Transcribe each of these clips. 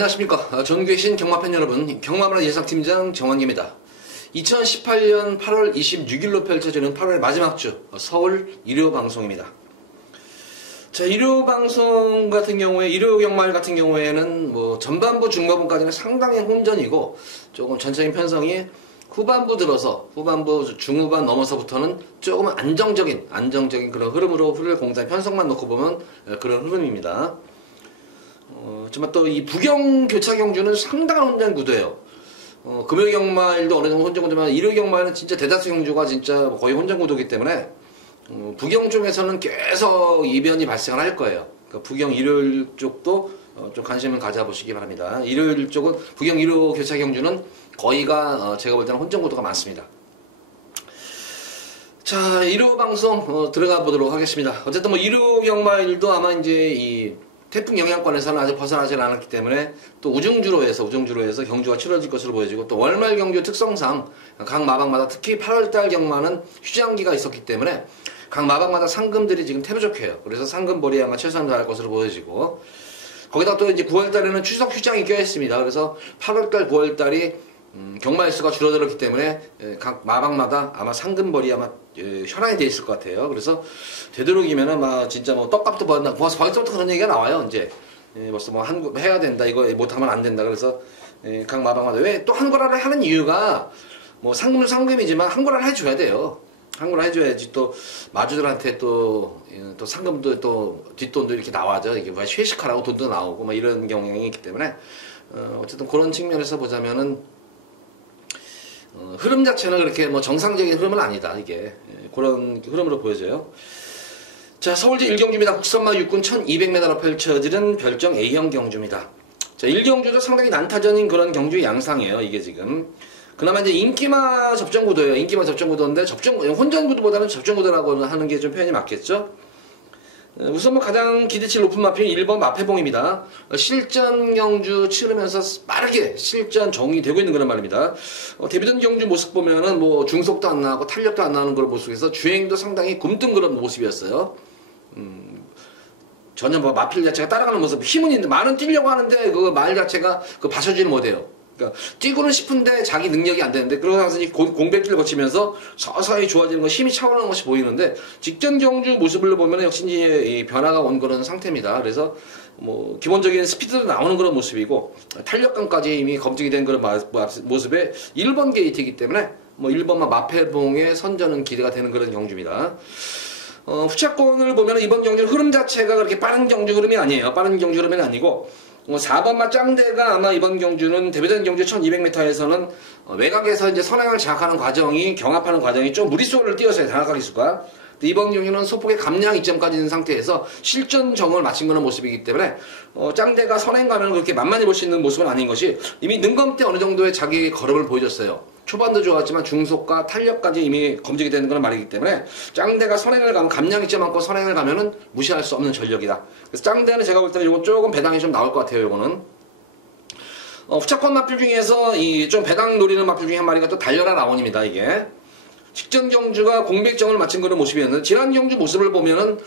안녕하십니까. 전국에 경마팬 여러분, 경마문화 예상팀장 정원기입니다. 2018년 8월 26일로 펼쳐지는 8월의 마지막 주 서울 일요방송입니다. 자, 일요방송 같은 경우에, 일요경마일 같은 경우에는 뭐 전반부, 중반부까지는 상당히 혼전이고 조금 전체적인 편성이 후반부 들어서, 후반부, 중후반 넘어서부터는 조금 안정적인 그런 흐름으로 흐를 공장 편성만 놓고 보면 그런 흐름입니다. 하지만 또 이 부경 교차 경주는 상당한 혼전 구도예요. 금요 경마일도 어느 정도 혼전 구도지만 일요 경마일은 진짜 대다수 경주가 진짜 거의 혼전 구도이기 때문에 부경 쪽에서는 계속 이변이 발생을 할 거예요. 그러니까 부경 일요일 쪽도 좀 관심을 가져보시기 바랍니다. 일요일 쪽은 부경 일요 교차 경주는 거의가 제가 볼 때는 혼전 구도가 많습니다. 자, 일요 방송 들어가 보도록 하겠습니다. 어쨌든 뭐 일요 경마일도 아마 이제 이 태풍 영향권에서는 아직 벗어나지 않았기 때문에 또 우중주로 해서 경주가 치러질 것으로 보여지고, 또 월말 경주 특성상 각 마방마다 특히 8월달 경마는 휴장기가 있었기 때문에 각 마방마다 상금들이 지금 태부족해요. 그래서 상금벌이 아마 최소한 될 것으로 보여지고, 거기다 또 이제 9월달에는 추석 휴장이 껴있습니다. 그래서 8월달, 9월달이 경마일수가 줄어들었기 때문에 각 마방마다 아마 상금벌이 아마 현황이 돼 있을 것 같아요. 그래서 되도록이면은 막 진짜 뭐 떡값도 벌었나, 벌써부터 그런 얘기가 나와요. 이제 벌써 뭐 한국 해야 된다, 이거 못하면 안 된다. 그래서 각 마방마다 왜 또 한거라를 하는 이유가, 뭐 상금은 상금이지만 한거라를 해줘야 돼요. 한거라 해줘야지 또 마주들한테 또 상금도 또 뒷돈도 이렇게 나와죠. 이게 뭐 쉐시카라고 돈도 나오고 뭐 이런 경향이 있기 때문에 어쨌든 그런 측면에서 보자면은 흐름 자체는 그렇게 뭐 정상적인 흐름은 아니다. 이게 그런 흐름으로 보여져요. 자, 서울제 1경주입니다. 국선마 육군 1200m로 펼쳐지는 별정 A형 경주입니다. 자, 1경주도 상당히 난타전인 그런 경주의 양상이에요. 이게 지금 그나마 이제 인기마 접전 구도예요. 인기마 접전 구도인데 혼전 구도보다는 접전 구도라고 하는 게 좀 표현이 맞겠죠. 우선 뭐 가장 기대치 높은 마표는 1번 마패봉입니다. 실전 경주 치르면서 빠르게 실전 정이 되고 있는 그런 말입니다. 데뷔전 경주 모습 보면은 뭐 중속도 안 나고 탄력도 안 나는 그런 모습에서 주행도 상당히 굼뜬 그런 모습이었어요. 전혀 뭐 마필 자체가 따라가는 모습, 힘은 있는데 말은 뛰려고 하는데 그 말 자체가 그 받쳐주지 못해요. 그러니까 뛰고는 싶은데 자기 능력이 안 되는데, 그러고 나서 공백기를 거치면서 서서히 좋아지는 거, 힘이 차오르는 것이 보이는데, 직전 경주 모습을 보면 역시 이제 변화가 온 그런 상태입니다. 그래서 뭐 기본적인 스피드도 나오는 그런 모습이고 탄력감까지 이미 검증이 된 그런 모습의 1번 게이트이기 때문에 뭐 1번만 마패봉의 선전은 기대가 되는 그런 경주입니다. 후차권을 보면 이번 경주는 흐름 자체가 그렇게 빠른 경주 흐름이 아니에요. 빠른 경주 흐름은 아니고 4번마 짱대가 아마 이번 경주는 데뷔전 경주 1200m에서는 외곽에서 이제 선행을 장악하는 과정이, 경합하는 과정이 좀 무리수를 띄어서요. 장악하기수가. 이번 경주는 소폭의 감량 이점까지 있는 상태에서 실전 정을 마친 그런 모습이기 때문에 짱대가 선행 가면 그렇게 만만히 볼 수 있는 모습은 아닌 것이, 이미 능검 때 어느 정도의 자기 걸음을 보여줬어요. 초반도 좋았지만 중속과 탄력까지 이미 검증이 되는 그런 말이기 때문에 짱대가 선행을 가면, 감량 이점 많고 선행을 가면은 무시할 수 없는 전력이다. 그래서 짱대는 제가 볼 때는 이거 조금 배당이 좀 나올 것 같아요. 이거는 후차권 마필 중에서 이 좀 배당 노리는 마필 중에 한 마리가 또 달려라 라온입니다. 이게 직전 경주가 공백정을 마친 그런 모습이었는데, 지난 경주 모습을 보면은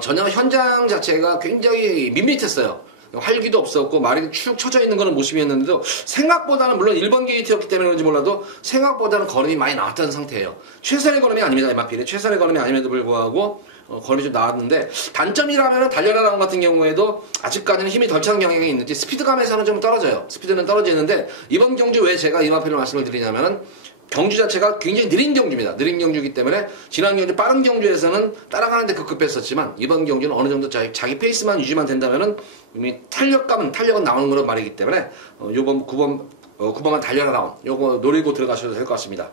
전혀 현장 자체가 굉장히 밋밋했어요. 활기도 없었고 말이 축 처져 있는 그런 모습이었는데도, 생각보다는 물론 1번 게이트였기 때문에 그런지 몰라도 생각보다는 걸음이 많이 나왔다는 상태예요. 최선의 걸음이 아닙니다. 마필이 최선의 걸음이 아님에도 불구하고 걸음이 좀 나왔는데, 단점이라면 달려라 라운 같은 경우에도 아직까지는 힘이 덜 차는 경향이 있는지 스피드감에서는 좀 떨어져요. 스피드는 떨어지는데, 이번 경주 왜 제가 이 마필을 말씀을 드리냐면은 경주 자체가 굉장히 느린 경주입니다. 느린 경주이기 때문에 지난 경주 빠른 경주에서는 따라가는데 급급했었지만, 이번 경주는 어느 정도 자기 페이스만 유지만 된다면은 이미 탄력은 나오는 그런 말이기 때문에 요번 9번만 달려라 라운 요거 노리고 들어가셔도 될 것 같습니다.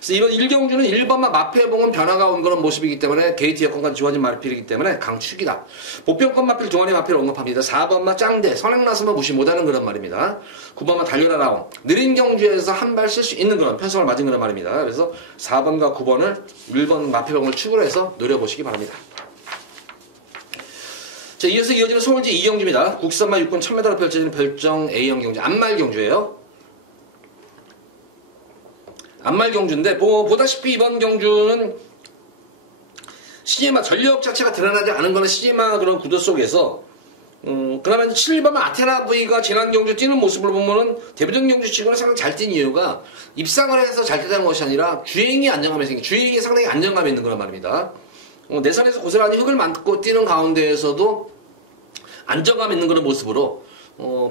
그래서 이번 1경주는 1번만 마패봉은 변화가 온 그런 모습이기 때문에 게이트 여건까지 좋아진 마필이기 때문에 강축이다. 보편권 마필, 동안의 마필을 언급합니다. 4번만 짱대, 선행 나서만 무시 못하는 그런 말입니다. 9번만 달려라 라운, 느린 경주에서 한 발 쓸 수 있는 그런 편성을 맞은 그런 말입니다. 그래서 4번과 9번을 1번 마패봉을 축으로 해서 노려보시기 바랍니다. 자, 이어서 이어지는 서울제 2경주입니다. 국선마 육군 1000m로 펼쳐지는 별정 A형 경주, 안말 경주예요. 안말 경주인데, 보다시피 이번 경주는 시제마 전력 자체가 드러나지 않은 거는 시제마 그런 구도 속에서 그러면 7번 아테나 V가 지난 경주 뛰는 모습을 보면은 대표적 경주 치고는 상당히 잘 뛴 이유가 입상을 해서 잘 뛰다는 것이 아니라 주행이 안정감이 생긴, 주행이 상당히 안정감이 있는 거란 말입니다. 내선에서 고스란히 흙을 맞고 뛰는 가운데에서도 안정감 있는 그런 모습으로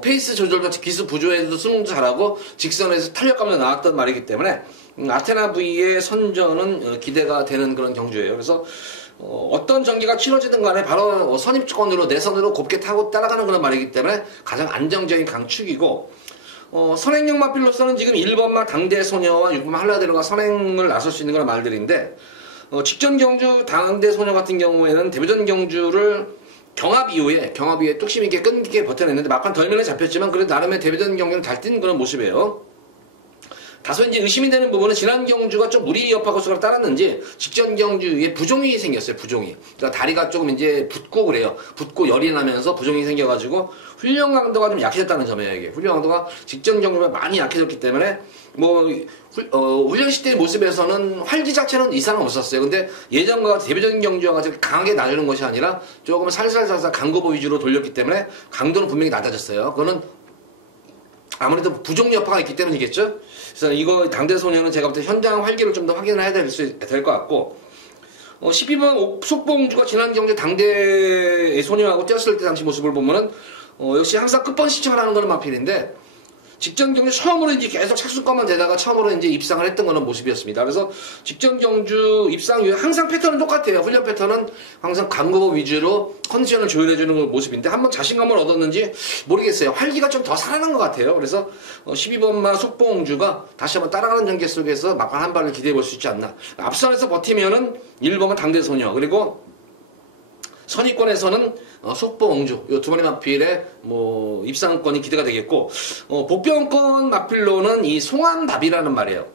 페이스 조절도 기수 부조에도 수능도 잘하고 직선에서 탄력감도 나왔던 말이기 때문에 아테나 V의 선전은 기대가 되는 그런 경주예요. 그래서 어떤 전개가 치러지든 간에 바로 선입권으로 내선으로 곱게 타고 따라가는 그런 말이기 때문에 가장 안정적인 강축이고, 선행용 마필로서는 지금 1번마 당대 소녀와 6번마 한라대로가 선행을 나설 수 있는 그런 말들인데, 직전 경주 당대 소녀 같은 경우에는 대표전 경주를 경합 이후에 뚝심 있게 끈기게 버텨냈는데 막판 덜면에 잡혔지만 그래도 나름의 대표전 경주는 잘 뛴 그런 모습이에요. 다소 이제 의심이 되는 부분은 지난 경주가 좀 무리 여파 고수가 따랐는지 직전 경주에 부종이 생겼어요. 부종이. 그러니까 다리가 조금 이제 붓고 그래요. 붓고 열이 나면서 부종이 생겨가지고 훈련 강도가 좀 약해졌다는 점이에요. 이게 훈련 강도가 직전 경주보다 많이 약해졌기 때문에 훈련 시대의 모습에서는 활기 자체는 이상은 없었어요. 근데 예전과 같이 대표적인 경주와 같이 강하게 낮추는 것이 아니라 조금 살살살살 강고보 위주로 돌렸기 때문에 강도는 분명히 낮아졌어요. 그거는 아무래도 부종 여파가 있기 때문이겠죠. 그래서 이거 당대 소녀는 제가 볼 때 현장 활기를 좀 더 확인을 해야 될 것 같고, 12번 속보옹주가 지난 경주 당대의 소녀하고 뛰었을 때 당시 모습을 보면은 역시 항상 끝번 시청을 하는 그런 마필인데 직전 경주 처음으로 이제 계속 착수권만 되다가 처음으로 이제 입상을 했던 거는 모습이었습니다. 그래서 직전 경주 입상 이후에 항상 패턴은 똑같아요. 훈련 패턴은 항상 강고보 위주로 컨디션을 조율해주는 모습인데 한번 자신감을 얻었는지 모르겠어요. 활기가 좀 더 살아난 것 같아요. 그래서 12번마 속보옹주가 다시 한번 따라가는 전개 속에서 막판 한 발을 기대해 볼 수 있지 않나. 앞선에서 버티면은 1번은 당대소녀, 그리고 선의권에서는 속보옹주 이 두 마리 마필의 입상권이 기대가 되겠고, 복병권 마필로는 이 송암밥이라는 말이에요.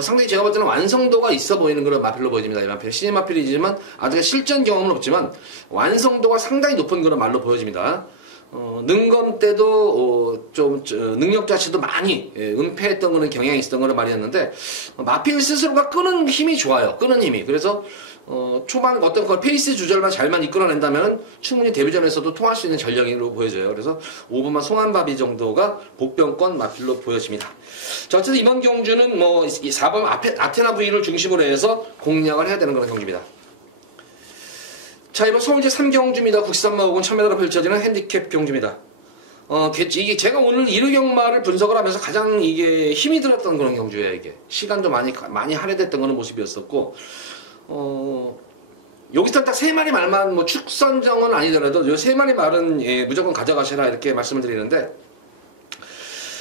상당히 제가 볼 때는 완성도가 있어 보이는 그런 마필로 보여집니다. 이 마필 신인 마필이지만 아직 실전 경험은 없지만 완성도가 상당히 높은 그런 말로 보여집니다. 능검 때도 좀 능력 자체도 많이 은폐했던 그런 경향이 있었던 그런 말이었는데 마필 스스로가 끄는 힘이 좋아요. 끄는 힘이. 그래서 초반 어떤 그 페이스 조절만 잘만 이끌어낸다면 충분히 데뷔전에서도 통할 수 있는 전력으로 보여져요. 그래서 5번만 송한바비 정도가 복병권 마필로 보여집니다. 자, 어쨌든 이번 경주는 4번 아테나 V를 중심으로 해서 공략을 해야 되는 그런 경주입니다. 자, 이번 서울제 3경주입니다. 국산마 5군 1000m로 펼쳐지는 핸디캡 경주입니다. 이게 제가 오늘 1회 경마를 분석을 하면서 가장 이게 힘이 들었던 그런 경주예요. 이게 시간도 많이 할애됐던 그런 모습이었었고, 여기서 딱 3마리 말만 축선정은 아니더라도 요 3마리 말은 무조건 가져가시라 이렇게 말씀을 드리는데,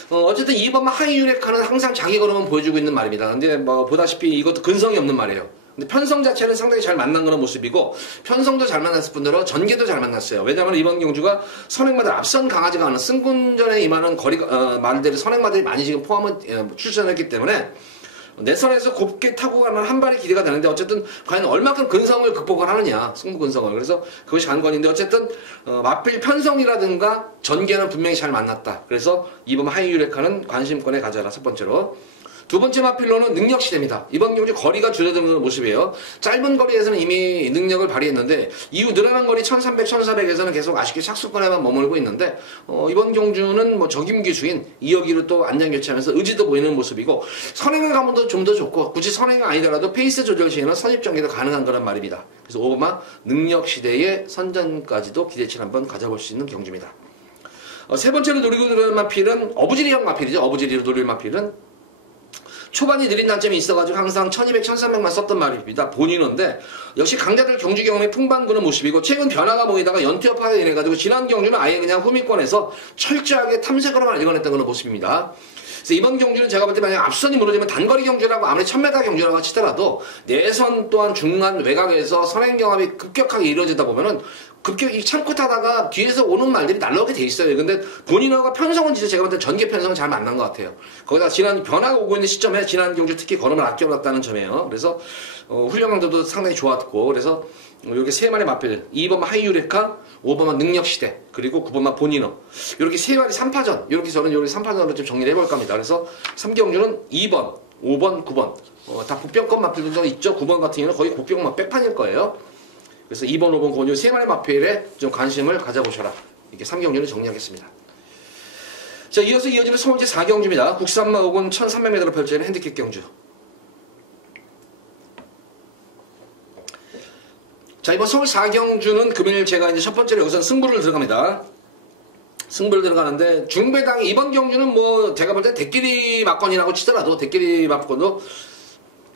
어쨌든 2번마 하이유레카는 항상 자기 걸음은 보여주고 있는 말입니다. 근데 보다시피 이것도 근성이 없는 말이에요. 근데 편성 자체는 상당히 잘 만난 그런 모습이고, 편성도 잘 만났을 뿐더러 전개도 잘 만났어요. 왜냐하면 이번 경주가 선행마들 앞선 강하지가 않은 승군전에 임하는 말들이 선행마들이 많이 지금 포함을 출전했기 때문에 내선에서 곱게 타고 가는 한 발이 기대가 되는데, 어쨌든 과연 얼마큼 근성을 극복을 하느냐, 승부 근성을. 그래서 그것이 관건인데, 어쨌든 마필 편성이라든가 전개는 분명히 잘 만났다. 그래서 이번 하이유레카는 관심권에 가져라. 첫 번째로. 두 번째 마필로는 능력시대입니다. 이번 경주 거리가 줄어드는 모습이에요. 짧은 거리에서는 이미 능력을 발휘했는데 이후 늘어난 거리 1300, 1400에서는 계속 아쉽게 착수권에만 머물고 있는데, 이번 경주는 적임기수인 이어기로 또 안장 교체하면서 의지도 보이는 모습이고, 선행을 가면 좀 더 좋고, 굳이 선행이 아니더라도 페이스 조절 시에는 선입전개도 가능한 그런 말입니다. 그래서 5번마 능력시대의 선전까지도 기대치를 한번 가져볼 수 있는 경주입니다. 세 번째로 노리고 들어가는 마필은 어부지리형 마필이죠. 어부지리로 노릴 마필은 초반이 느린 단점이 있어가지고 항상 1200, 1300만 썼던 말입니다. 본인인데 역시 강자들 경주 경험이 풍부한 모습이고, 최근 변화가 보이다가 연투협화가 인해가지고 지난 경주는 아예 그냥 후미권에서 철저하게 탐색으로만 읽어냈던 그런 모습입니다. 그래서 이번 경주는 제가 볼 때 만약 앞선이 무너지면 단거리 경주라고 아무리 1000m 경주라고 치더라도 내선 또한 중간 외곽에서 선행 경합이 급격하게 이루어지다 보면은 급격히 참고 타다가 뒤에서 오는 말들이 날라오게 돼 있어요. 근데 본인하고 편성은 진짜 제가 볼 때 전개 편성은 잘 만난 것 같아요. 거기다 지난 변화가 오고 있는 시점에 지난 경주 특히 걸음을 아껴놨다는 점이에요. 그래서 훈련 강도도 상당히 좋았고, 그래서 이렇게 3마리 마필, 2번만 하이유레카, 5번만 능력시대, 그리고 9번만 본인어, 이렇게 3마리 3파전, 이렇게 저는 이렇게 3파전으로 좀 정리를 해볼까 합니다. 그래서 3경주는 2번, 5번, 9번 다 복병권 마필도 있죠. 9번 같은 경우는 거의 복병권 백판일 거예요. 그래서 2번, 5번, 9번 이 3마리 마필에 좀 관심을 가져보셔라. 이렇게 3경주를 정리하겠습니다. 자, 이어서 이어지는 서울제 4경주입니다. 국산마 5군 1300m로 펼쳐지는 핸디캡 경주. 자, 이번 서울 4경주는 금일 제가 이제 첫 번째로 여기서 승부를 들어갑니다. 승부를 들어가는데, 중배당이 이번 경주는 뭐, 제가 볼 때 대끼리 막건이라고 치더라도, 대끼리 막건도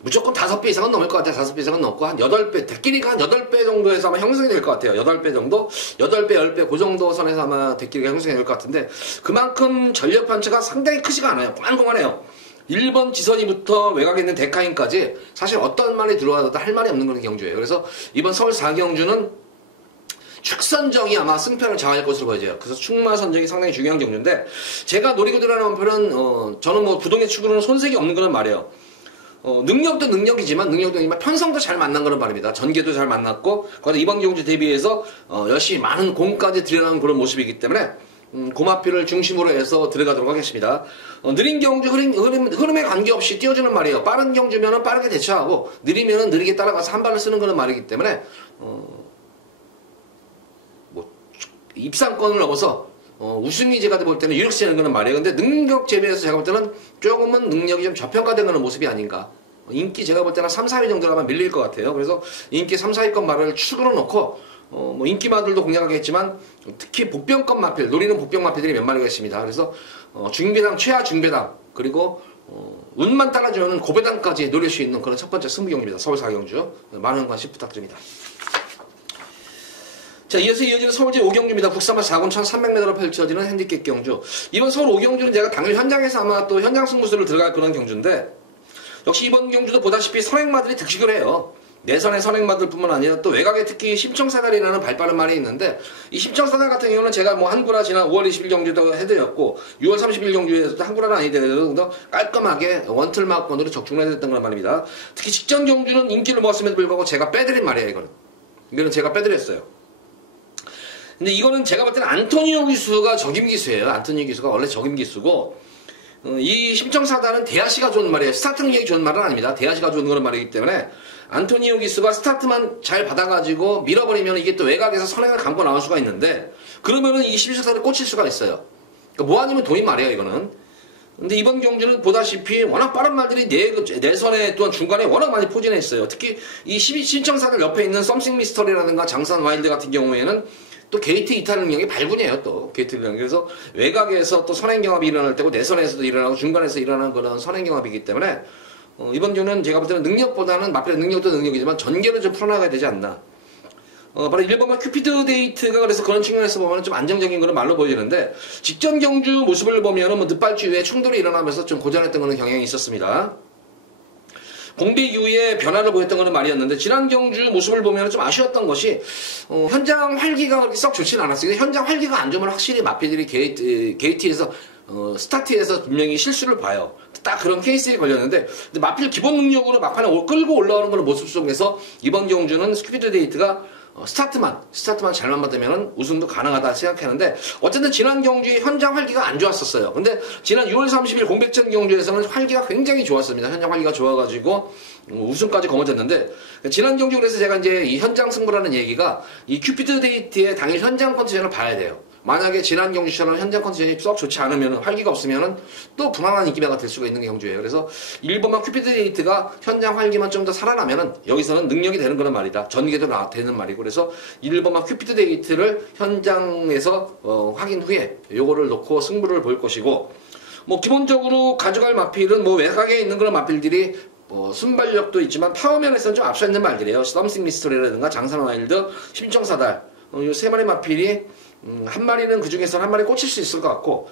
무조건 5배 이상은 넘을 것 같아요. 5배 이상은 넘고, 한 8배, 대끼리가 한 8배 정도에서 아마 형성이 될 것 같아요. 8배 정도? 8배, 10배, 그 정도 선에서 아마 대끼리가 형성이 될 것 같은데, 그만큼 전력 판치가 상당히 크지가 않아요. 꽝꽝하네요. 1번 지선이부터 외곽에 있는 데카인까지 사실 어떤 말이 들어와도 할 말이 없는 그런 경주예요. 그래서 이번 서울 4경주는 축선정이 아마 승패를 정할 것으로 보여져요. 그래서 축마 선정이 상당히 중요한 경주인데, 제가 노리고 들어가는 편은 저는 뭐 부동의 축으로는 손색이 없는 그런 말이에요. 능력도 능력이지만 편성도 잘 만난 그런 말입니다. 전개도 잘 만났고, 거기다 이번 경주 대비해서 열심히 많은 공까지 들여놓은 그런 모습이기 때문에 고마피를 중심으로 해서 들어가도록 하겠습니다. 느린 경주 흐름에 관계없이 띄워주는 말이에요. 빠른 경주면은 빠르게 대처하고, 느리면은 느리게 따라가서 한 발을 쓰는 그런 말이기 때문에 뭐 입상권을 넘어서 우승이 제가 볼 때는 유력시하는 그런 말이에요. 근데 능력 재배에서 제가 볼 때는 조금은 능력이 좀 저평가된 그런 모습이 아닌가. 인기 제가 볼 때는 3, 4위 정도라면 밀릴 것 같아요. 그래서 인기 3, 4위권 말을 축으로 놓고 뭐 인기마들도 공략하겠지만, 특히 복병권 마필, 노리는 복병 마필들이 몇 마리가 있습니다. 그래서 중배당, 최하 중배당, 그리고 운만 따라주면 고배당까지 노릴 수 있는 그런 첫 번째 승부경주입니다. 서울 4경주. 많은 관심 부탁드립니다. 자, 이어서 이어지는 서울제 5경주입니다. 국산마 4군 1300m로 펼쳐지는 핸디캡 경주. 이번 서울 5경주는 제가 당일 현장에서 아마 또 현장 승부수를 들어갈 그런 경주인데, 역시 이번 경주도 보다시피 선행마들이 득식을 해요. 내선의 선행마들 뿐만 아니라 또 외곽에 특히 심청사달이라는 발빠른 말이 있는데, 이 심청사달 같은 경우는 제가 뭐 한구라 지난 5월 20일 경주도 해드렸고, 6월 30일 경주에서도 한구라는 아니더라도 깔끔하게 원틀막권으로 적중을 해드렸던 그런 말입니다. 특히 직전 경주는 인기를 모았음에도 불구하고 제가 빼드린 말이에요, 이거는 제가 빼드렸어요. 근데 이거는 제가 볼 때는 안토니오 기수가 적임 기수예요. 안토니오 기수가 원래 적임 기수고, 이 심청사달은 대하시가 좋은 말이에요. 스타트 능력이 좋은 말은 아닙니다. 대하시가 좋은 그런 말이기 때문에, 안토니오 기수가 스타트만 잘 받아가지고 밀어버리면 이게 또 외곽에서 선행을 감고 나올 수가 있는데, 그러면은 이 심청사달에 꽂힐 수가 있어요. 그러니까 뭐 아니면 돈인 말이에요, 이거는. 근데 이번 경주는 보다시피 워낙 빠른 말들이 내선에 또한 중간에 워낙 많이 포진해 있어요. 특히 이 심청사달 옆에 있는 썸씽 미스터리라든가 장산 와일드 같은 경우에는 또 게이트 이탈 능력이 발군이에요. 또 게이트 능력. 그래서 외곽에서 또 선행 경합이 일어날 때고, 내선에서도 일어나고 중간에서 일어나는 그런 선행 경합이기 때문에 이번 경우는 제가 볼 때는 능력보다는 마필의 능력도 능력이지만 전개를 좀 풀어나가야 되지 않나. 바로 1번만 큐피드 데이트가 그래서 그런 측면에서 보면 좀 안정적인 그런 말로 보이는데, 직전 경주 모습을 보면은 뭐 늦발주 이후에 충돌이 일어나면서 좀 고전했던 그런 경향이 있었습니다. 공백 이후에 변화를 보였던 것은 말이었는데, 지난 경주 모습을 보면 좀 아쉬웠던 것이 현장 활기가 그렇게 썩 좋지는 않았어요. 현장 활기가 안 좋으면 확실히 마필들이 게이트에서 스타트에서 분명히 실수를 봐요. 딱 그런 케이스에 걸렸는데, 근데 마필 기본 능력으로 막판에 끌고 올라오는 그런 모습 속에서 이번 경주는 스피드 데이트가 스타트만 잘만 받으면 우승도 가능하다 생각하는데, 어쨌든 지난 경주의 현장 활기가 안 좋았었어요. 근데 지난 6월 30일 공백전 경주에서는 활기가 굉장히 좋았습니다. 현장 활기가 좋아가지고 우승까지 거머졌는데, 지난 경주 그래서 제가 이제 이 현장 승부라는 얘기가 이 큐피드 데이트의 당일 현장 컨디션을 봐야 돼요. 만약에 지난 경주처럼 현장 컨디션이 썩 좋지 않으면, 활기가 없으면 또 불안한 인기배가 될 수가 있는 경주예요. 그래서 1번만 큐피드 데이트가 현장 활기만 좀 더 살아나면은 여기서는 능력이 되는 그런 말이다. 전개도 되는 말이고, 그래서 1번만 큐피드 데이트를 현장에서 확인 후에 요거를 놓고 승부를 볼 것이고, 뭐 기본적으로 가져갈 마필은 뭐 외곽에 있는 그런 마필들이 순발력도 있지만 파워면에서는 좀 앞서 있는 말들이에요. 썸씽 미스터리라든가 장산 와일드, 심청사달, 요 세 마리 마필이 한 마리는 그 중에서 한 마리 꽂힐 수 있을 것 같고,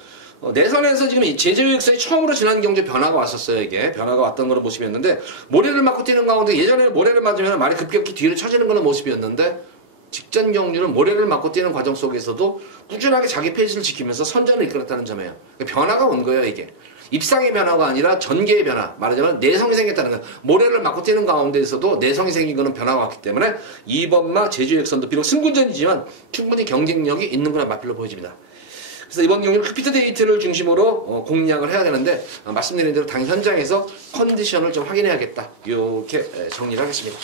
내선에서 지금 제재유역선이 처음으로 지난 경주에 변화가 왔었어요. 이게 변화가 왔던 그런 모습이었는데, 모래를 맞고 뛰는 가운데 예전에는 모래를 맞으면 말이 급격히 뒤로 쳐지는 그런 모습이었는데, 직전 경주는 모래를 맞고 뛰는 과정 속에서도 꾸준하게 자기 페이스를 지키면서 선전을 이끌었다는 점이에요. 변화가 온 거예요, 이게. 입상의 변화가 아니라 전개의 변화, 말하자면 내성이 생겼다는 거예요. 모래를 맞고 뛰는 가운데에서도 내성이 생긴 거는 변화가 왔기 때문에 2번마 제주액선도 비록 승군전이지만 충분히 경쟁력이 있는 거나 마필로 보여집니다. 그래서 이번 경기는 큐피드 데이트를 중심으로 공략을 해야 되는데, 말씀드린 대로 당 현장에서 컨디션을 좀 확인해야겠다, 이렇게 정리를 하겠습니다.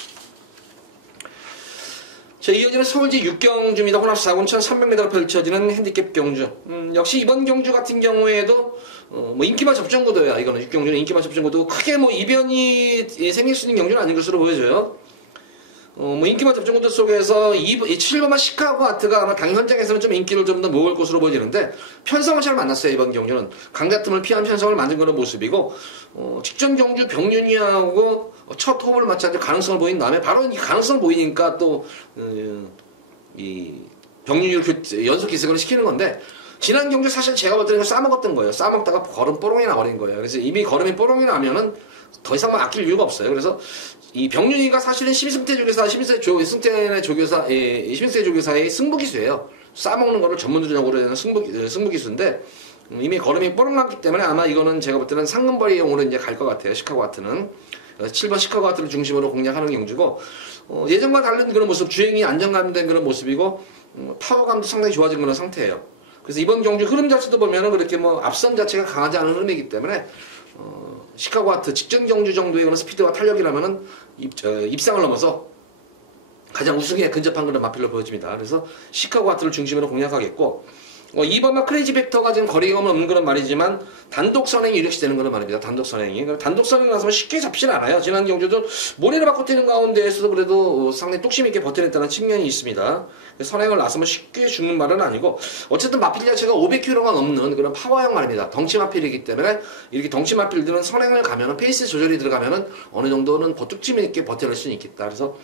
자, 이어지는 서울제 6경주입니다. 혼합 4군 1300m로 펼쳐지는 핸디캡 경주. 역시 이번 경주 같은 경우에도 뭐 인기만 접전구도야. 이거는 6경주는 인기만 접전구도 크게 뭐 이변이 생길 수 있는 경주는 아닌 것으로 보여져요. 뭐 인기만 접전구도 속에서 7번마 시카고 아트가 아마 당 현장에서는 좀 인기를 좀 더 모을 것으로 보여지는데 편성을 잘 만났어요. 이번 경주는 강자틈을 피한 편성을 만든 그런 모습이고 직전 경주 병윤이하고 첫 호흡을 맞춰 가능성을 보인 다음에 바로 이 가능성을 보이니까 또 이 병윤이를 연속 기승을 시키는 건데 지난 경주 사실 제가 볼 때는 싸먹었던 거예요. 싸먹다가 걸음 뽀롱이 나버린 거예요. 그래서 이미 걸음이 뽀롱이 나면은 더 이상 아낄 이유가 없어요. 그래서 이 병윤이가 사실은 12승대 조교사, 12승대 조교사, 12승대 조교사의 승부기수예요. 싸먹는 거를 전문적으로 하는 승부기수인데 이미 걸음이 뽀록 났기 때문에 아마 이거는 제가 볼 때는 상금벌이용으로 이제 갈 것 같아요. 시카고 아트는. 7번 시카고 아트를 중심으로 공략하는 경주고 예전과 다른 그런 모습, 주행이 안정감된 그런 모습이고 파워감도 상당히 좋아진 그런 상태예요. 그래서 이번 경주 흐름 자체도 보면은 그렇게 뭐 앞선 자체가 강하지 않은 흐름이기 때문에 시카고 아트 직전 경주 정도의 그런 스피드와 탄력이라면은 입상을 넘어서 가장 우승에 근접한 그런 마필로 보여집니다. 그래서 시카고 아트를 중심으로 공략하겠고 2번마 크레이지 벡터가 지금 거리감은 없는 그런 말이지만 단독 선행이 이렇게 되는 그런 말입니다. 단독 선행이. 단독 선행 나서면 쉽게 잡히진 않아요. 지난 경주도 모래를 받고 뛰는 가운데에서도 그래도 상당히 뚝심 있게 버텨냈다는 측면이 있습니다. 선행을 나서면 쉽게 죽는 말은 아니고 어쨌든 마필 자체가 500kg가 넘는 그런 파워형 말입니다. 덩치 마필이기 때문에 이렇게 덩치 마필들은 선행을 가면은 페이스 조절이 들어가면은 어느 정도는 뚝심 있게 버텨낼 수는 있겠다. 그래서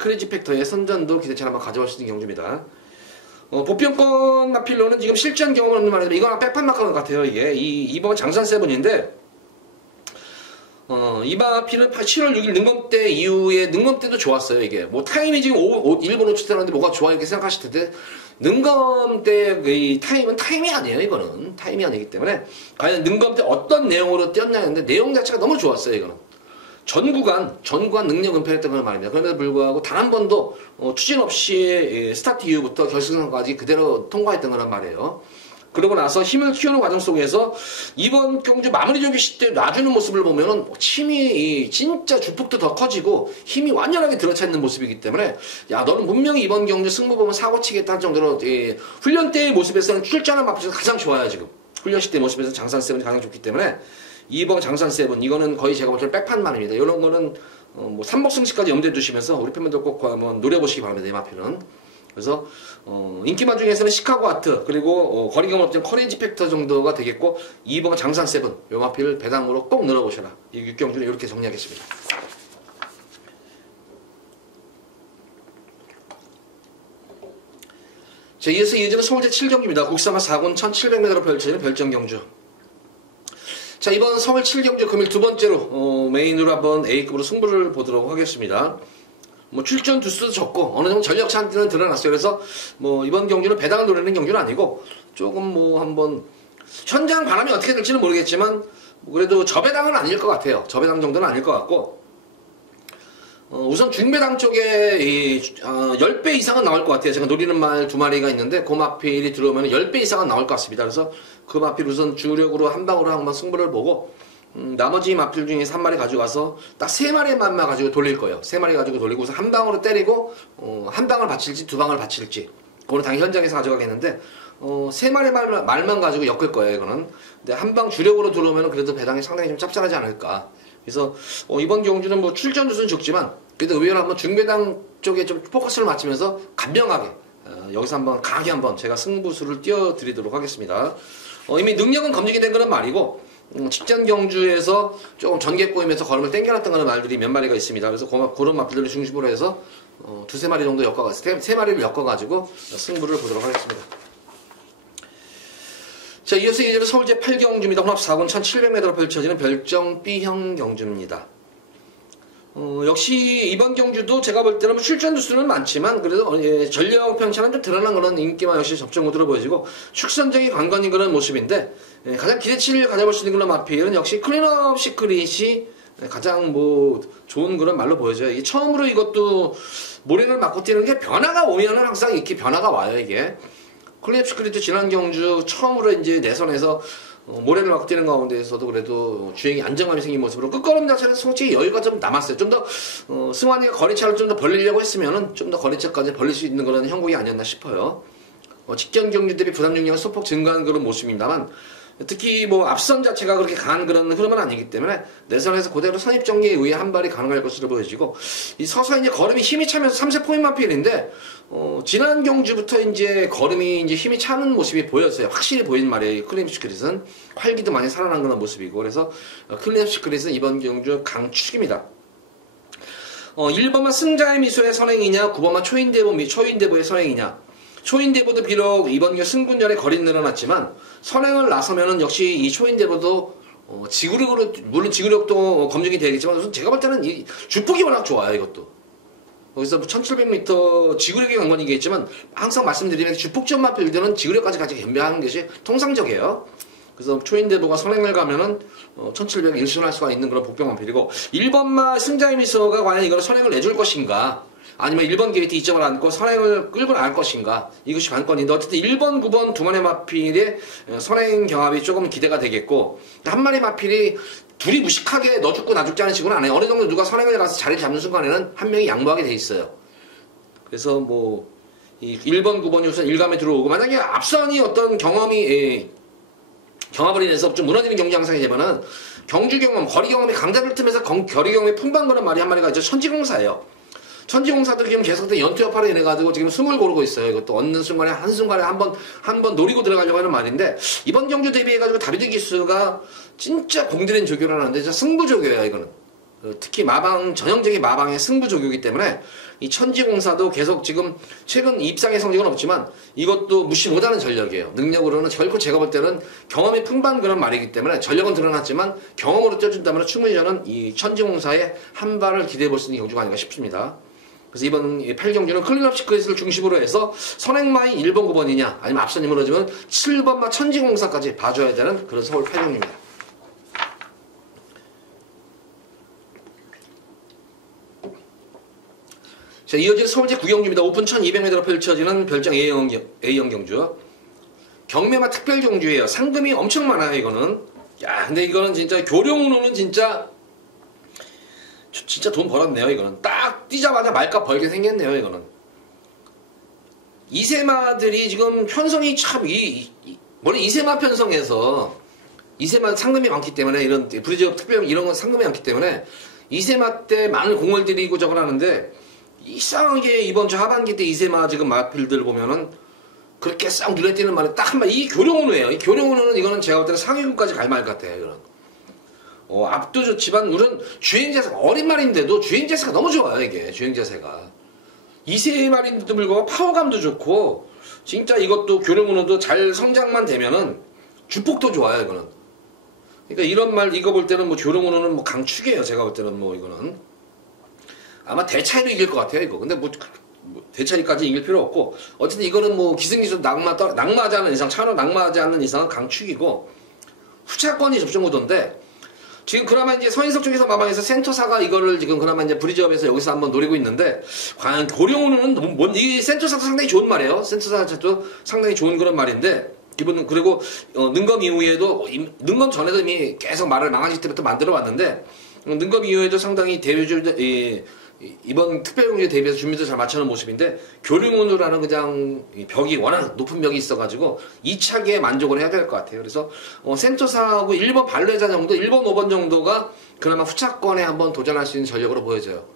크레이지 벡터의 선전도 기대치 한번 가져올 수 있는 경주입니다. 보편권 마필로는 지금 실전 경험은 없는 말인데 이거랑 백판 마카는 같아요. 이게 이번 장산 세븐인데 이 마필은 7월 6일 능검 때 이후에 능검 때도 좋았어요. 이게 뭐 타임이 지금 1분 5초 때라는데 뭐가 좋아 이렇게 생각하실 텐데 능검 때 이 타임은 타임이 아니에요. 이거는 타임이 아니기 때문에 과연 능검 때 어떤 내용으로 뛰었냐 했는데 내용 자체가 너무 좋았어요. 이거는 전 구간 능력 은폐했던 걸 말입니다. 그럼에도 불구하고 단 한 번도 추진 없이 스타트 이후부터 결승선까지 그대로 통과했던 거란 말이에요. 그러고 나서 힘을 키우는 과정 속에서 이번 경주 마무리 조기 시때 놔주는 모습을 보면은 힘이 진짜 주폭도 더 커지고 힘이 완전하게 들어차 있는 모습이기 때문에 야 너는 분명히 이번 경주 승부 보면 사고 치겠다 할 정도로 훈련 때의 모습에서는 출전한 마필에서 가장 좋아요. 지금 훈련 시때 모습에서는 장산 세븐이 가장 좋기 때문에 이번 장산 세븐 이거는 거의 제가 볼 때는 백판만입니다. 이런 거는 뭐 삼복승시까지 염두에 두시면서 우리 팬분들 꼭 한번 노려보시기 바랍니다. 이 마필은. 그래서 인기만 중에서는 시카고 아트 그리고 거리감 없던 커리지 팩터 정도가 되겠고 2번 장산 세븐 요 마필 배당으로 꼭 늘어보셔라. 이 6경주는 이렇게 정리하겠습니다. 자, 이어서 이어지는 서울제 7경주입니다. 국산화 4군 1700m로 펼쳐지는 별정경주. 자, 이번 서울 7경주 금일 두 번째로 메인으로 한번 A급으로 승부를 보도록 하겠습니다. 뭐 출전 두수도 적고 어느 정도 전력 차이는 드러났어요. 그래서 뭐 이번 경주는 배당을 노리는 경주는 아니고 조금 뭐 한번 현장 바람이 어떻게 될지는 모르겠지만 뭐 그래도 저배당은 아닐 것 같아요. 저배당 정도는 아닐 것 같고 우선 중배당 쪽에 10배 이상은 나올 것 같아요. 제가 노리는 말 두 마리가 있는데 그 마필이 들어오면 10배 이상은 나올 것 같습니다. 그래서 그 마필 우선 주력으로 한 방으로 한번 승부를 보고 나머지 마필 중에서 한 마리 가져가서 딱 세 마리만 가지고 돌릴 거예요. 세 마리 가지고 돌리고 우선 한 방으로 때리고 한 방을 바칠지 두 방을 바칠지 그거는 당연히 현장에서 가져가겠는데 세 마리 말만 가지고 엮을 거예요. 이거는. 근데 한 방 주력으로 들어오면 그래도 배당이 상당히 좀 짭짤하지 않을까. 그래서 이번 경주는 뭐 출전 두수는 적지만 그래도 의외로 한번 중배당 쪽에 좀 포커스를 맞추면서 간명하게 여기서 한번 강하게 한번 제가 승부수를 띄워드리도록 하겠습니다. 이미 능력은 검증이 된 거는 말이고 직전 경주에서 조금 전개 꼬이면서 걸음을 땡겨놨던 그런 말들이 몇 마리가 있습니다. 그래서 그런 마필들을 중심으로 해서 두세 마리 정도 세 마리를 엮어가지고 승부를 보도록 하겠습니다. 자, 이어서 이제는 서울제 8경주입니다. 혼합 4군 1700m로 펼쳐지는 별정 B형 경주입니다. 역시 이번 경주도 제가 볼 때는 출전 두수는 많지만 그래도 전력 편차는 좀 드러난 그런 인기만 역시 접전구도로 보여지고 축선적인 관건인 그런 모습인데 가장 기대치를 가져볼 수 있는 그런 마필은 역시 클린업 시크릿이 가장 뭐 좋은 그런 말로 보여져요. 이게 처음으로 이것도 모래를 맞고 뛰는 게 변화가 오면은 항상 이렇게 변화가 와요. 이게 클린업 시크릿도 지난 경주 처음으로 이제 내선에서 모래를 막 뛰는 가운데에서도 그래도 주행이 안정감이 생긴 모습으로 끝걸음 자체는 솔직히 여유가 좀 남았어요. 좀 더 승환이가 거리차를 좀 더 벌리려고 했으면은 좀 더 거리차까지 벌릴 수 있는 그런 형국이 아니었나 싶어요. 직전 경주 대비 부담 중량은 소폭 증가한 그런 모습입니다만 특히 뭐 앞선 자체가 그렇게 강한 그런 흐름은 아니기 때문에 내선에서 그대로 선입 정리에 의해 한 발이 가능할 것으로 보여지고 이 서서히 이제 걸음이 힘이 차면서 3세 포인트 필인데 지난 경주부터 이제 걸음이 이제 힘이 차는 모습이 보였어요. 확실히 보인 말이에요. 클리브 시크릿은 활기도 많이 살아난 그런 모습이고 그래서 클리브 시크릿은 이번 경주 강축입니다. 1번만 승자의 미소의 선행이냐 9번만 초인대보의 선행이냐. 초인대보도 비록 이번 경 승분전에 거리는 늘어났지만 선행을 나서면은 역시 이 초인대보도 지구력으로 물론 지구력도 검증이 되겠지만 제가 볼 때는 이 주폭이 워낙 좋아요. 이것도 거기서 1700m 지구력이 관건이겠지만 항상 말씀드리면 주폭 지원만 필드는 지구력까지 같이 겸비하는 것이 통상적이에요. 그래서 초인대보가 선행을 가면은 1700 일순할 수가 있는 그런 복병만 필이고 1번마 승자의 미소가 과연 이거는 선행을 내줄 것인가 아니면 1번 게이트 2점을 안고 선행을 끌고 나갈 것인가 이것이 관건인데 어쨌든 1번, 9번 두 마리 마필의 선행 경합이 조금 기대가 되겠고 한 마리 마필이 둘이 무식하게 너 죽고 나 죽지 않은 식으로 안 해요. 어느 정도 누가 선행을 가서 자리를 잡는 순간에는 한 명이 양보하게 돼 있어요. 그래서 뭐 이 1번, 9번이 우선 일감에 들어오고 만약에 앞선이 어떤 경험이 경합을 인해서 좀 무너지는 경기 양상이 되면은 경주 경험, 거리 경험이 강자들 틈에서 거리 경험이 풍부한 말이 한 마리가 있죠. 천지공사예요. 천지공사도 지금 계속된 연투 여파로 인해가지고 지금 숨을 고르고 있어요. 이것도 얻는 순간에 한순간에 한 번 노리고 들어가려고 하는 말인데 이번 경주 대비해가지고 다비드 기수가 진짜 공들인 조교를 하는데 진짜 승부 조교예요. 이거는 특히 전형적인 마방의 승부 조교이기 때문에 이 천지공사도 계속 지금 최근 입상의 성적은 없지만 이것도 무시 못하는 전력이에요. 능력으로는 결코 제가 볼 때는 경험이 풍부한 그런 말이기 때문에 전력은 드러났지만 경험으로 뛰어준다면 충분히 저는 이 천지공사의 한 발을 기대해 볼 수 있는 경주가 아닌가 싶습니다. 그래서 이번 8경주는 클린업 시크릿을 중심으로 해서 선행마인 1번, 9번이냐 아니면 앞선이 무너지면 7번마 천지공사까지 봐줘야 되는 그런 서울 8경주입니다. 자, 이어지는 서울제 9경주입니다. 오픈 1200m로 펼쳐지는 별장 A형 경주. 경매마 특별 경주예요. 상금이 엄청 많아요, 이거는. 야, 근데 이거는 진짜 교령으로는 진짜 돈 벌었네요, 이거는. 딱 뛰자마자 말값 벌게 생겼네요, 이거는. 이세마들이 지금 편성이 참, 원래 이세마 편성에서, 이세마 상금이 많기 때문에, 이런, 브리즈업 특별, 이런 건 상금이 많기 때문에, 이세마 때 많은 공을 들이고 저걸 하는데, 이상하게 이번 주 하반기 때 이세마 지금 마필들 보면은, 그렇게 싹 눈에 띄는 말은 딱 한 말, 이 교령운우예요. 이 교령운우는 이거는 제가 볼 때는 상위군까지 갈 말 같아요, 이거는. 앞도 좋지만, 우선 주행자세가, 어린 말인데도 주행자세가 너무 좋아요, 이게. 주행자세가. 2세 말인데도 불구하고 파워감도 좋고, 진짜 이것도 교령운우도 잘 성장만 되면은, 주폭도 좋아요, 이거는. 그러니까 이런 말, 이거 볼 때는 뭐 교령운우는 뭐 강축이에요, 제가 볼 때는 뭐 이거는. 아마 대차이로 이길 것 같아요, 이거. 근데 뭐 대차이까지 이길 필요 없고, 어쨌든 이거는 뭐 기승기수 낙마하지 않는 이상, 차로 낙마하지 않는 이상은 강축이고, 후차권이 접종 구도인데, 지금 그나마 이제 서인석 쪽에서 마방에서 센터사가 이거를 지금 그나마 이제 브리즈업에서 여기서 한번 노리고 있는데, 과연 고령우는 이 센터사도 상당히 좋은 말이에요. 센터사 자체도 상당히 좋은 그런 말인데, 기본은, 그리고, 능검 이후에도, 능검 전에도 이미 계속 말을 망아지 때부터 만들어 왔는데, 능검 이후에도 상당히 이번 특별경주에 대비해서 준비도 잘 맞춰놓은 모습인데 교령운우라는 그냥 벽이 워낙 높은 벽이 있어가지고 2차기에 만족을 해야 될 것 같아요. 그래서 센터사하고 1번 발레자 정도, 1번, 5번 정도가 그나마 후차권에 한번 도전할 수 있는 전력으로 보여져요.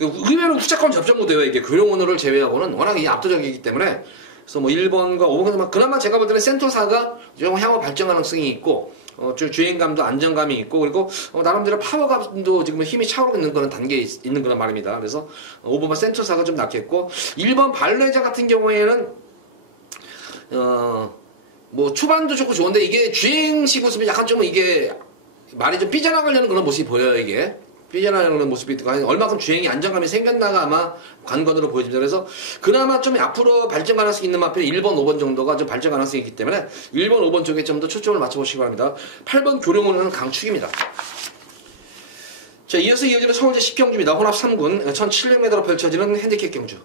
의외로 후차권 접전 무대예요. 이게 교령운우를 제외하고는 워낙 압도적이기 때문에 그래서 뭐 1번과 5번 그나마 제가 볼 때는 센터사가 좀 향후 발전 가능성이 있고 주행감도 안정감이 있고 그리고 나름대로 파워감도 지금 힘이 차오르고 있는 그런 단계에 있는 그런 말입니다. 그래서 5번만 센터사가 좀 낫겠고 1번 발레자 같은 경우에는 뭐 초반도 좋고 좋은데 이게 주행시 모습이 약간 좀 이게 말이 좀 삐져나가려는 그런 모습이 보여요. 이게 삐져나가는 모습이 있고 얼마큼 주행이 안정감이 생겼나가 아마 관건으로 보여집니다. 그래서 그나마 좀 앞으로 발전 가능성이 있는 마필이 1번, 5번 정도가 좀 발전 가능성이 있기 때문에 1번, 5번 쪽에 좀 더 초점을 맞춰보시기 바랍니다. 8번 교령운우는 강축입니다. 자, 이어지는 서울제 10경주입니다. 혼합 3군 1700m로 펼쳐지는 핸디캡 경주.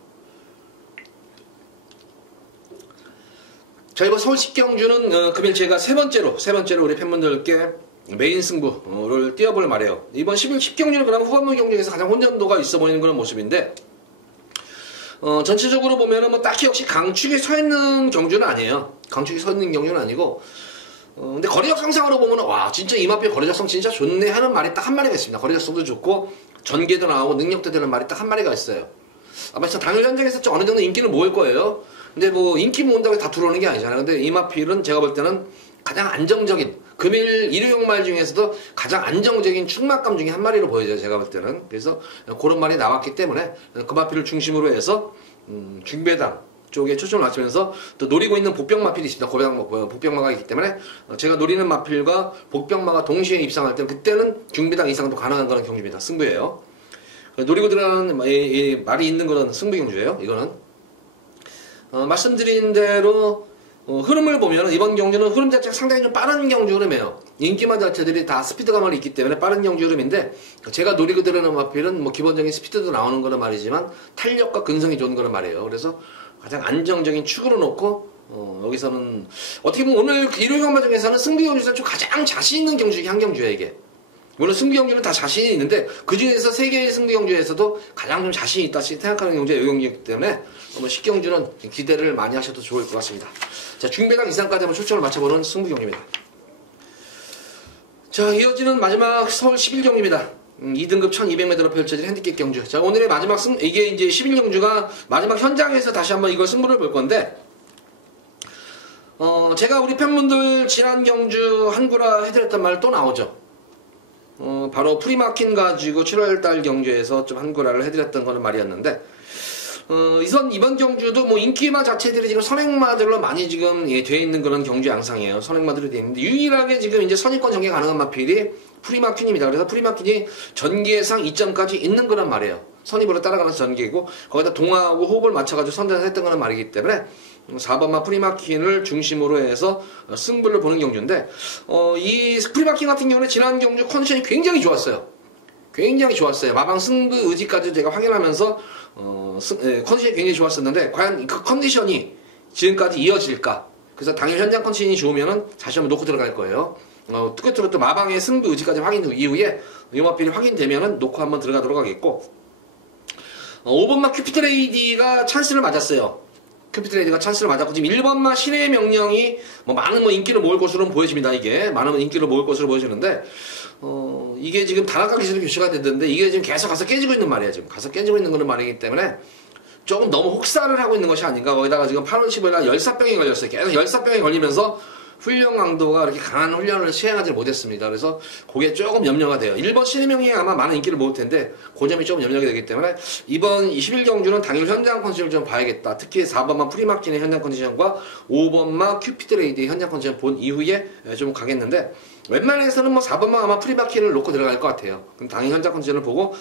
자, 이번 서울 10경주는 금일 제가 세 번째로 우리 팬분들께 메인 승부를 띄워볼 말이에요. 이번 10경주는 그나마 후반부 경주에서 가장 혼전도가 있어 보이는 그런 모습인데, 전체적으로 보면은 뭐 딱히 역시 강축이 서 있는 경주는 아니에요. 강축이 서 있는 경주는 아니고, 근데 거리적 상상으로 보면은, 와, 진짜 이 마필 거리적성 진짜 좋네 하는 말이 딱 한 마리가 있습니다. 거리적성도 좋고, 전개도 나오고, 능력도 되는 말이 딱 한 마리가 있어요. 아마 당일 현장에서 좀 어느 정도 인기는 모을 거예요. 근데 뭐, 인기 모은다고 다 들어오는 게 아니잖아요. 근데 이 마필은 제가 볼 때는 가장 안정적인, 금일 일요일 중에서도 가장 안정적인 충막감 중에 한 마리로 보여져요. 제가 볼 때는. 그래서 그런 말이 나왔기 때문에 그 마필을 중심으로 해서, 중배당 쪽에 초점을 맞추면서 또 노리고 있는 복병마필이 있습니다. 복병마가 있기 때문에 제가 노리는 마필과 복병마가 동시에 입상할 때는 그때는 중배당 이상도 가능한 그런 경주입니다. 승부예요. 노리고 들어가는 말이 있는 그런 승부 경주예요. 이거는 말씀드린 대로 흐름을 보면 이번 경주는 흐름 자체가 상당히 좀 빠른 경주 흐름이에요. 인기만 자체들이 다 스피드감이 있기 때문에 빠른 경주 흐름인데, 제가 노리고 들어가는 마필은 뭐 기본적인 스피드도 나오는 거란 말이지만 탄력과 근성이 좋은 거란 말이에요. 그래서 가장 안정적인 축으로 놓고 여기서는 어떻게 보면 오늘 일요일 경마 중에서는 승부 경주에서 좀 가장 자신 있는 경주 중에 한 경주예요. 이게 물론 승부 경주는 다 자신이 있는데 그 중에서 세 개의 승부 경주에서도 가장 좀 자신이 있다 생각하는 경주가 이 경주이기 때문에 10경주는 기대를 많이 하셔도 좋을 것 같습니다. 자, 중배당 이상까지 한번 초점을 맞춰보는 승부 경주입니다. 자, 이어지는 마지막 서울 11경주입니다. 2등급 1200m로 펼쳐진 핸디캡 경주. 자, 오늘의 마지막 이게 이제 11경주가 마지막 현장에서 다시 한번 이걸 승부를 볼 건데, 제가 우리 팬분들 지난 경주 한구라 해드렸던 말 또 나오죠. 바로 프리마킨 가지고 7월달 경주에서 좀 한구라를 해드렸던 거는 말이었는데, 이번 경주도 뭐 인기마 자체들이 지금 선행마들로 많이 지금 되어 있는 그런 경주 양상이에요. 선행마들이 되어 있는데, 유일하게 지금 이제 선입권 전개 가능한 마필이 프리마킨입니다. 그래서 프리마킨이 전개상 2점까지 있는 거란 말이에요. 선입으로 따라가는 전개이고, 거기다 동화하고 호흡을 맞춰가지고 선전을 했던 거란 말이기 때문에 4번마 프리마킨을 중심으로 해서 승부를 보는 경주인데, 이 프리마킨 같은 경우는 지난 경주 컨디션이 굉장히 좋았어요. 굉장히 좋았어요. 마방 승부 의지까지 제가 확인하면서 컨디션이 굉장히 좋았었는데, 과연 그 컨디션이 지금까지 이어질까? 그래서 당일 현장 컨디션이 좋으면은 다시 한번 놓고 들어갈 거예요. 끝으로 또 마방의 승부 의지까지 확인 후 이후에 요마필이 확인되면은 놓고 한번 들어가도록 하겠고, 5번마 큐피트레이디가 찬스를 맞았어요. 큐피트레이디가 찬스를 맞았고, 지금 1번마 신의 명령이 많은 인기를 모을 것으로 보여집니다. 이게 많은 인기를 모을 것으로 보여지는데, 이게 지금 다락강 기술이 교체가 됐는데, 이게 지금 계속 가서 깨지고 있는 말이에요. 지금 가서 깨지고 있는 그런 말이기 때문에 조금 너무 혹사를 하고 있는 것이 아닌가. 거기다가 지금 8월 15일날 열사병이 걸렸어요. 계속 열사병이 걸리면서 훈련 강도가 그렇게 강한 훈련을 수행하지 못했습니다. 그래서 그게 조금 염려가 돼요. 1번 신의 명령이 아마 많은 인기를 모을 텐데 그 점이 조금 염려가 되기 때문에 이번 21경주는 당일 현장 컨디션을 좀 봐야겠다. 특히 4번마 프리마킨의 현장 컨디션과 5번마 큐피트레이드의 현장 컨디션 본 이후에 좀 가겠는데, 웬만해서는 4번마 아마 프리마킨을 놓고 들어갈 것 같아요. 그럼 당일 현장 컨디션을 보고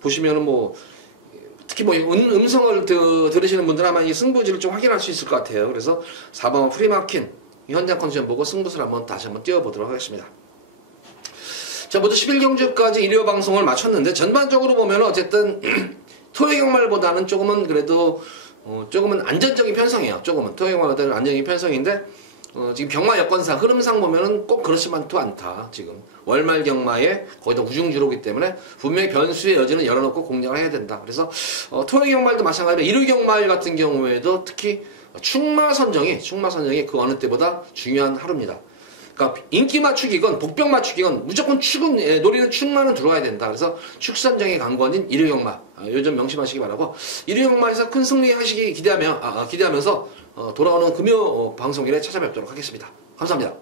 보시면은 특히 음성을 들으시는 분들은 아마 이 승부지를 좀 확인할 수 있을 것 같아요. 그래서 4번 프리마킨 현장 컨디션 보고 승부수를 다시 한번 띄워보도록 하겠습니다. 자, 모두 11경주까지 일요 방송을 마쳤는데, 전반적으로 보면 어쨌든 토요 경말보다는 조금은 그래도 조금은 안전적인 편성이에요. 조금은 토요 경말보다는 안전적인 편성인데, 지금 경마 여건상 흐름상 보면은 꼭 그렇지만도 않다. 지금 월말 경마에 거의 다 우중주로기 때문에 분명히 변수의 여지는 열어놓고 공략을 해야 된다. 그래서 토요 경말도 마찬가지로 일요 경말 같은 경우에도 특히 충마 선정이 그 어느 때보다 중요한 하루입니다. 그러니까 인기 맞추기건 복병 맞추기건 무조건 축은 노리는 축만은 들어와야 된다. 그래서 축 선정의 관건인 일요 경마, 요즘 명심하시기 바라고, 일요 경마에서 큰 승리하시기 기대하면서 돌아오는 금요 방송일에 찾아뵙도록 하겠습니다. 감사합니다.